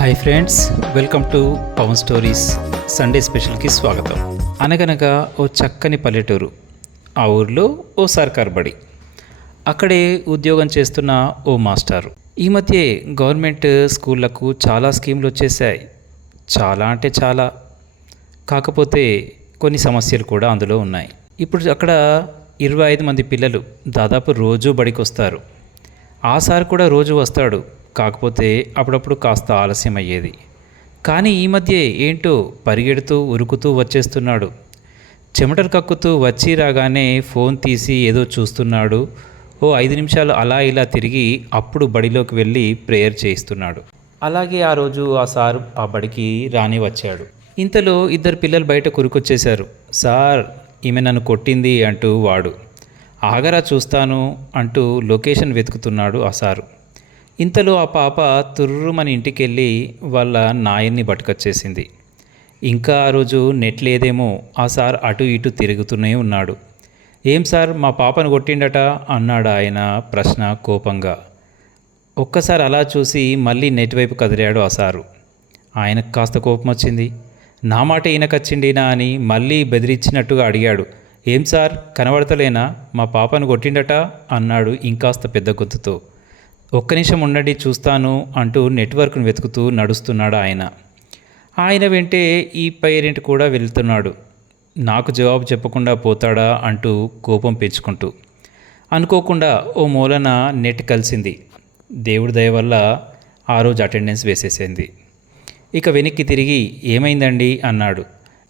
Hi friends welcome to Pavan stories Sunday స్పెషల్కి స్వాగతం. అనగనగా ఓ చక్కని పల్లెటూరు ఆ ఊర్లో ఓ సర్కార్ బడి. అక్కడే ఉద్యోగం చేస్తున్న ఓ మాస్టారు. ఈ మధ్య గవర్నమెంట్ స్కూళ్ళకు చాలా స్కీమ్లు వచ్చేసాయి చాలా అంటే చాలా. కాకపోతే కొన్ని సమస్యలు కూడా అందులో ఉన్నాయి. ఇప్పుడు అక్కడ ఇరవై ఐదు మంది పిల్లలు దాదాపు రోజు బడికి వస్తారు ఆ సార్ కూడా రోజు వస్తాడు. కాకపోతే అప్పుడప్పుడు కాస్త ఆలస్యం అయ్యేది కానీ ఈ మధ్య ఏంటో పరిగెడుతూ ఉరుకుతూ వచ్చేస్తున్నాడు. చెమటలు కక్కుతూ వచ్చి రాగానే ఫోన్ తీసి ఏదో చూస్తున్నాడు. ఓ ఐదు నిమిషాలు అలా ఇలా తిరిగి అప్పుడు బడిలోకి వెళ్ళి ప్రేయర్ చేయిస్తున్నాడు. అలాగే ఆ రోజు ఆ సార్ ఆ బడికి రాని వచ్చాడు. ఇంతలో ఇద్దరు పిల్లలు బయట కురుకొచ్చేశారు. సార్ ఈమె నన్ను కొట్టింది అంటూ వాడు. ఆగరా చూస్తాను అంటూ లొకేషన్ వెతుకుతున్నాడు ఆ సారు. ఇంతలో ఆ పాప తుర్రుమని ఇంటికెళ్ళి వాళ్ళ నాయన్ని పట్టుకొచ్చేసింది. ఇంకా ఆ రోజు నెట్ లేదేమో ఆ సార్ అటు ఇటు తిరుగుతూనే ఉన్నాడు. ఏం సార్ మా పాపను కొట్టిండట? అన్నాడు ఆయన ప్రశ్న కోపంగా. ఒక్కసారి అలా చూసి మళ్ళీ నెట్ వైపు కదిలాడు ఆ సారు. ఆయనకు కాస్త కోపం వచ్చింది నా మాట ఈయనకొచ్చిండినా అని మళ్ళీ బెదిరించినట్టుగా అడిగాడు. ఏం సార్ కనబడతలేనా? మా పాపను కొట్టిండట? అన్నాడు ఇంకాస్త పెద్ద గొంతుతో. ఒక్క నిమిషం ఉండండి చూస్తాను అంటూ నెట్వర్క్ను వెతుకుతూ నడుస్తున్నాడు ఆయన. ఆయన వెంటే ఈ పేరెంట్ కూడా వెళ్తున్నాడు. నాకు జవాబు చెప్పకుండా పోతాడా అంటూ కోపం పెంచుకుంటూ. అనుకోకుండా ఓ మూలన నెట్ కలిసింది. దేవుడి దయ వల్ల ఆ రోజు అటెండెన్స్ వేసేసింది. ఇక వెనక్కి తిరిగి ఏమైందండి అన్నాడు.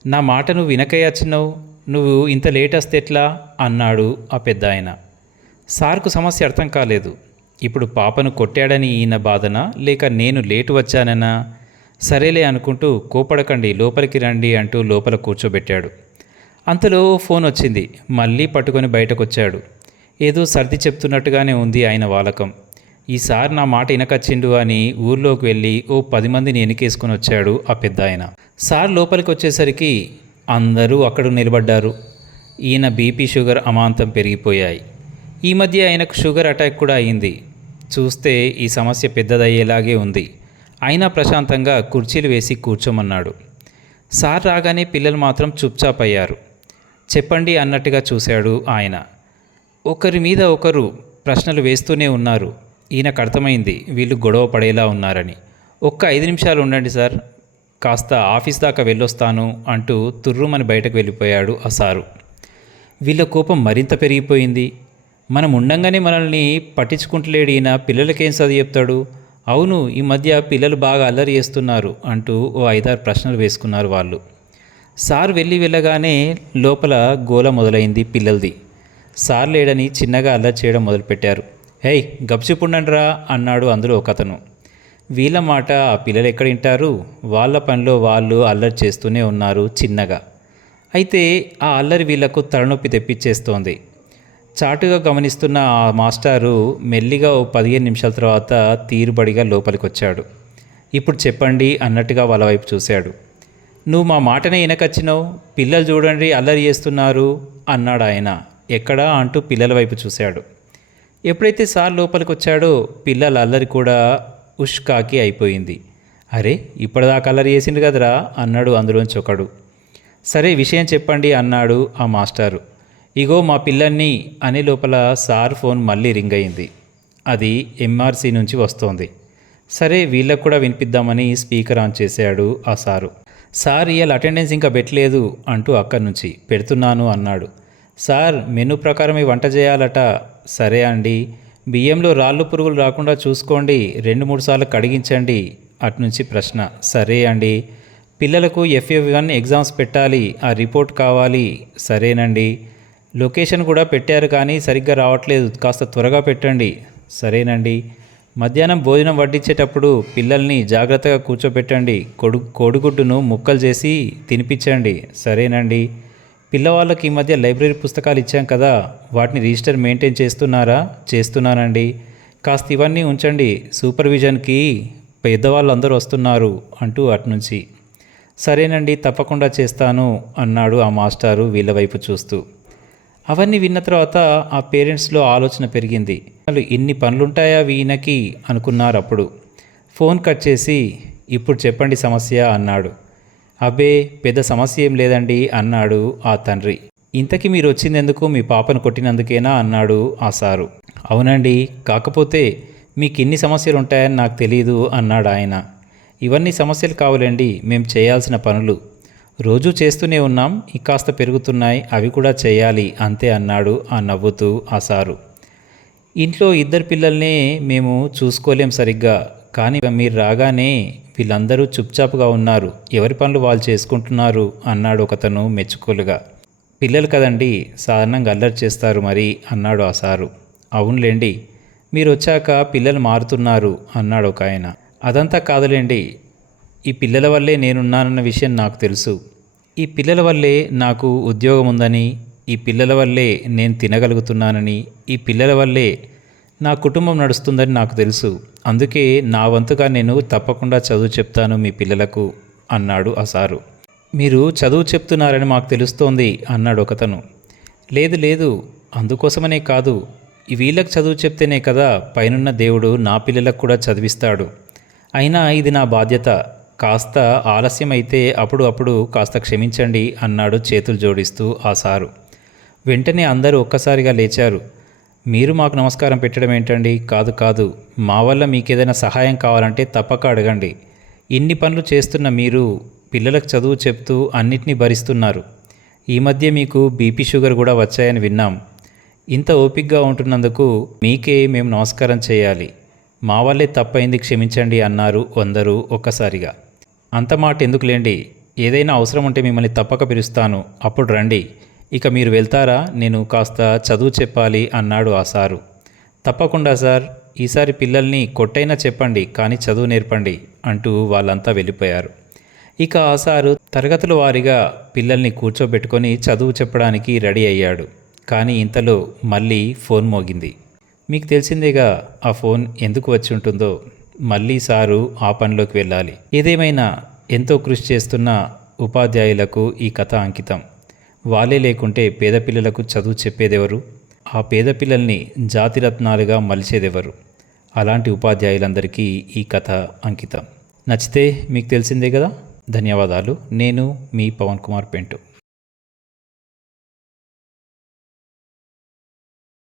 నా మాట నువ్వు వినకయ్యచ్చినావు నువ్వు ఇంత లేట్ వస్తే ఎట్లా? అన్నాడు ఆ పెద్ద ఆయన సార్కు సమస్య అర్థం కాలేదు. ఇప్పుడు పాపను కొట్టాడని ఈయన బాధన లేక నేను లేటు వచ్చానన్నా సరేలే అనుకుంటూ కోపడకండి లోపలికి రండి అంటూ లోపల కూర్చోబెట్టాడు. అంతలో ఫోన్ వచ్చింది. మళ్ళీ పట్టుకొని బయటకొచ్చాడు. ఏదో సర్ది చెప్తున్నట్టుగానే ఉంది ఆయన వాలకం. ఈసారి నా మాట ఇనకచ్చిండు అని ఊర్లోకి వెళ్ళి ఓ పది మందిని ఎనికేసుకుని వచ్చాడు ఆ పెద్ద ఆయన సార్ లోపలికి వచ్చేసరికి అందరూ అక్కడ నిలబడ్డారు. ఈయన బీపీ షుగర్ అమాంతం పెరిగిపోయాయి. ఈ మధ్య ఆయనకు షుగర్ అటాక్ కూడా అయింది. చూస్తే ఈ సమస్య పెద్దదయ్యేలాగే ఉంది. అయినా ప్రశాంతంగా కుర్చీలు వేసి కూర్చోమన్నాడు. సార్ రాగానే పిల్లలు మాత్రం చుప్చాప్ అయ్యారు. చెప్పండి అన్నట్టుగా చూశాడు ఆయన. ఒకరి మీద ఒకరు ప్రశ్నలు వేస్తూనే ఉన్నారు. ఈయనకు అర్థమైంది వీళ్ళు గొడవ పడేలా ఉన్నారని. ఒక్క ఐదు నిమిషాలు ఉండండి సార్. కాస్త ఆఫీస్ దాకా వెళ్ళొస్తాను అంటూ తుర్రుమని బయటకు వెళ్ళిపోయాడు ఆ సారు. వీళ్ళ కోపం మరింత పెరిగిపోయింది. మనం ఉండంగానే మనల్ని పట్టించుకుంటలేడు ఈయన. పిల్లలకేం చదువు చెప్తాడు? అవును ఈ మధ్య పిల్లలు బాగా అల్లరి చేస్తున్నారు అంటూ ఓ ఐదారు ప్రశ్నలు వేసుకున్నారు వాళ్ళు. సార్ వెళ్ళి వెళ్ళగానే లోపల గోల మొదలైంది పిల్లలది. సార్ లేడని చిన్నగా అల్లరి చేయడం మొదలుపెట్టారు. హేయ్ గప్చిపుండండ్రా అన్నాడు అందులో ఒకతను. వీళ్ళ మాట ఆ పిల్లలు ఎక్కడ వింటారు? వాళ్ళ పనిలో వాళ్ళు అల్లరి చేస్తూనే ఉన్నారు చిన్నగా. అయితే ఆ అల్లరి వీళ్ళకు తలనొప్పి తెప్పించేస్తోంది. చాటుగా గమనిస్తున్న ఆ మాస్టారు మెల్లిగా ఓ పదిహేను నిమిషాల తర్వాత తీరుబడిగా లోపలికి వచ్చాడు ఇప్పుడు చెప్పండి అన్నట్టుగా వాళ్ళ వైపు చూశాడు. నువ్వు మా మాటనే వెనకచ్చినావు పిల్లలు చూడండి అల్లరి చేస్తున్నారు అన్నాడు ఆయన. ఎక్కడా? అంటూ పిల్లల వైపు చూశాడు. ఎప్పుడైతే సార్ లోపలికి వచ్చాడో పిల్లల అల్లరి కూడా ఉష్కాకి అయిపోయింది. అరే ఇప్పటిదాకా అల్లరి చేసిండు కదరా అన్నాడు అందులోంచి ఒకడు. సరే విషయం చెప్పండి అన్నాడు ఆ మాస్టారు. ఇగో మా పిల్లల్ని అనే లోపల సార్ ఫోన్ మళ్ళీ రింగ్ అయింది. అది ఎంఆర్సీ నుంచి వస్తోంది. సరే వీళ్ళకు కూడా వినిపిద్దామని స్పీకర్ ఆన్ చేశాడు ఆ సారు. సార్ ఇవాళ అటెండెన్స్ ఇంకా పెట్టలేదు అంటూ అక్కడి నుంచి పెడుతున్నాను అన్నాడు. సార్ మెనూ ప్రకారం ఈ వంట చేయాలట. సరే అండి. బియ్యంలో రాళ్ళు పురుగులు రాకుండా చూసుకోండి. రెండు మూడు సార్లు కడిగించండి. అటునుంచి ప్రశ్న. సరే అండి. పిల్లలకు ఎఫ్ఏ వన్ ఎగ్జామ్స్ పెట్టాలి. ఆ రిపోర్ట్ కావాలి. సరేనండి. లొకేషన్ కూడా పెట్టారు కానీ సరిగ్గా రావట్లేదు. కాస్త త్వరగా పెట్టండి. సరేనండి. మధ్యాహ్నం భోజనం వడ్డించేటప్పుడు పిల్లల్ని జాగ్రత్తగా కూర్చోపెట్టండి. కొడు కోడిగుడ్డును ముక్కలు చేసి తినిపించండి. సరేనండి. పిల్లవాళ్ళకి ఈ మధ్య లైబ్రరీ పుస్తకాలు ఇచ్చాం కదా వాటిని రిజిస్టర్ మెయింటైన్ చేస్తున్నారా? చేస్తున్నానండి. కాస్త ఇవన్నీ ఉంచండి. సూపర్విజన్కి పెద్దవాళ్ళు అందరూ వస్తున్నారు అంటూ అటునుంచి. సరేనండి తప్పకుండా చేస్తాను అన్నాడు ఆ మాస్టారు వీళ్ళ వైపు చూస్తూ. అవన్నీ విన్న తర్వాత ఆ పేరెంట్స్లో ఆలోచన పెరిగింది. అసలు ఇన్ని పనులుంటాయా వీనకి? అనుకున్నారు అప్పుడు. ఫోన్ కట్ చేసి ఇప్పుడు చెప్పండి సమస్య అన్నాడు. అబ్బే పెద్ద సమస్య ఏం లేదండి అన్నాడు ఆ తండ్రి. ఇంతకీ మీరు వచ్చిందెందుకు? మీ పాపను కొట్టినందుకేనా? అన్నాడు ఆ సారు. అవునండి కాకపోతే మీకు ఇన్ని సమస్యలు ఉంటాయని నాకు తెలియదు అన్నాడు ఆయన ఇవన్నీ సమస్యలు కావాలండి మేము చేయాల్సిన పనులు. రోజూ చేస్తూనే ఉన్నాం ఇంకాస్త పెరుగుతున్నాయి అవి కూడా చేయాలి అంతే అన్నాడు ఆ నవ్వుతూ ఆ సారు. ఇంట్లో ఇద్దరు పిల్లల్నే మేము చూసుకోలేం సరిగ్గా కానీ మీరు రాగానే వీళ్ళందరూ చుప్చాపుగా ఉన్నారు ఎవరి పనులు వాళ్ళు చేసుకుంటున్నారు అన్నాడు ఒకతను మెచ్చుకోలుగా. పిల్లలు కదండి సాధారణంగా అల్లరి చేస్తారు మరి అన్నాడు ఆ సారు. అవునులేండి మీరు వచ్చాక పిల్లలు మారుతున్నారు అన్నాడు ఒక ఆయన. అదంతా కాదులేండి ఈ పిల్లల వల్లే నేనున్నానన్న విషయం నాకు తెలుసు. ఈ పిల్లల వల్లే నాకు ఉద్యోగం ఉందని ఈ పిల్లల వల్లే నేను తినగలుగుతున్నానని ఈ పిల్లల వల్లే నా కుటుంబం నడుస్తుందని నాకు తెలుసు. అందుకే నా వంతుగా నేను తప్పకుండా చదువు చెప్తాను మీ పిల్లలకు అన్నాడు ఆ సారు. మీరు చదువు చెప్తున్నారని మాకు తెలుస్తోంది అన్నాడు ఒకతను. లేదు లేదు అందుకోసమనే కాదు. వీళ్ళకి చదువు చెప్తేనే కదా పైనున్న దేవుడు నా పిల్లలకు కూడా చదివిస్తాడు. అయినా ఇది నా బాధ్యత కాస్త ఆలస్యం అయితే అప్పుడు అప్పుడు కాస్త క్షమించండి అన్నాడు చేతులు జోడిస్తూ ఆ సారు. వెంటనే అందరూ ఒక్కసారిగా లేచారు. మీరు మాకు నమస్కారం పెట్టడం ఏంటండి? కాదు కాదు. మా వల్ల మీకేదైనా సహాయం కావాలంటే తప్పక అడగండి. ఇన్ని పనులు చేస్తున్న మీరు పిల్లలకు చదువు చెప్తూ అన్నిటినీ భరిస్తున్నారు. ఈ మధ్య మీకు బీపీ షుగర్ కూడా వచ్చాయని విన్నాం. ఇంత ఓపిక్గా ఉంటున్నందుకు మీకే మేము నమస్కారం చేయాలి. మా వల్లే తప్పైంది క్షమించండి అన్నారు అందరూ ఒక్కసారిగా. అంత మాట ఎందుకులేండి ఏదైనా అవసరం ఉంటే మిమ్మల్ని తప్పక పిలుస్తాను. అప్పుడు రండి. ఇక మీరు వెళ్తారా? నేను కాస్త చదువు చెప్పాలి అన్నాడు ఆ సారు. తప్పకుండా సార్. ఈసారి పిల్లల్ని కొట్టైనా చెప్పండి కానీ చదువు నేర్పండి అంటూ వాళ్ళంతా వెళ్ళిపోయారు. ఇక ఆ సారు తరగతుల వారీగా పిల్లల్ని కూర్చోబెట్టుకొని చదువు చెప్పడానికి రెడీ అయ్యాడు. కానీ ఇంతలో మళ్ళీ ఫోన్ మోగింది. మీకు తెలిసిందేగా ఆ ఫోన్ ఎందుకు వచ్చి ఉంటుందో? మళ్ళీ సారు ఆ పనిలోకి వెళ్ళాలి. ఏదేమైనా ఎంతో కృషి చేస్తున్న ఉపాధ్యాయులకు ఈ కథ అంకితం. వాళ్ళే లేకుంటే పేద పిల్లలకు చదువు చెప్పేదెవరు? ఆ పేద పిల్లల్ని జాతిరత్నాలుగా మలిచేదెవరు? అలాంటి ఉపాధ్యాయులందరికీ ఈ కథ అంకితం. నచ్చితే మీకు తెలిసిందే కదా? ధన్యవాదాలు. నేను మీ పవన్ కుమార్ పెంటు.